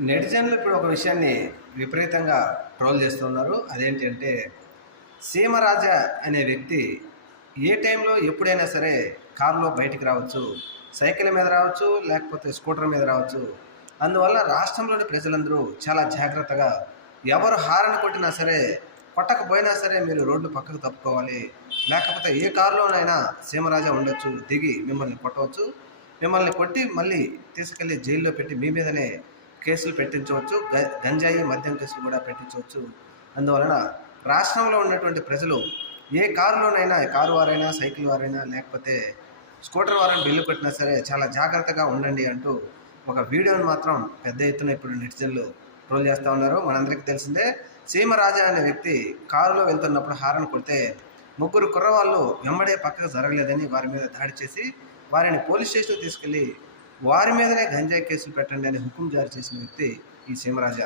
నెటిజన్లు ఇప్పుడు ఒక విషయాన్ని విపరీతంగా ట్రోల్ చేస్తున్నారు. అదేంటి అంటే సీమరాజా అనే వ్యక్తి ఏ టైంలో ఎప్పుడైనా సరే కారులో బయటికి రావచ్చు సైకిల్ మీద రావచ్చు లేకపోతే స్కూటర్ మీద రావచ్చు. అందువల్ల రాష్ట్రంలోని ప్రజలందరూ చాలా జాగ్రత్తగా ఎవరు హారన్ కొట్టినా సరే కొట్టకపోయినా సరే మీరు రోడ్డు పక్కకు తప్పుకోవాలి. లేకపోతే ఏ కారులోనైనా సీమరాజా ఉండొచ్చు దిగి మిమ్మల్ని కొట్టవచ్చు. మిమ్మల్ని కొట్టి మళ్ళీ తీసుకెళ్ళి జైల్లో పెట్టి మీ మీదనే కేసులు పెట్టించవచ్చు గ- గంజాయి మద్యం కేసులు కూడా పెట్టించవచ్చు. అందువలన రాష్ట్రంలో ఉన్నటువంటి ప్రజలు ఏ కారులోనైనా కారు వారైనా సైకిల్ వారైనా లేకపోతే స్కూటర్ వారైనా బిల్లు పెట్టినా సరే చాలా జాగ్రత్తగా ఉండండి అంటూ ఒక వీడియోని మాత్రం పెద్ద ఎత్తున ఇప్పుడు నెటిజన్లు ట్రోల్ చేస్తూ ఉన్నారు. మనందరికీ తెలిసిందే సీమరాజా అనే వ్యక్తి కారులో వెళ్తున్నప్పుడు హారన్ కొడితే ముగ్గురు కుర్రవాళ్ళు వెంబడే పక్కకు జరగలేదని వారి మీద దాడి చేసి వారిని పోలీస్ స్టేషన్కి తీసుకెళ్ళి వారి మీదనే గంజాయి కేసులు పెట్టండి అని హుకుం జారీ చేసిన వ్యక్తి ఈ సీమరాజా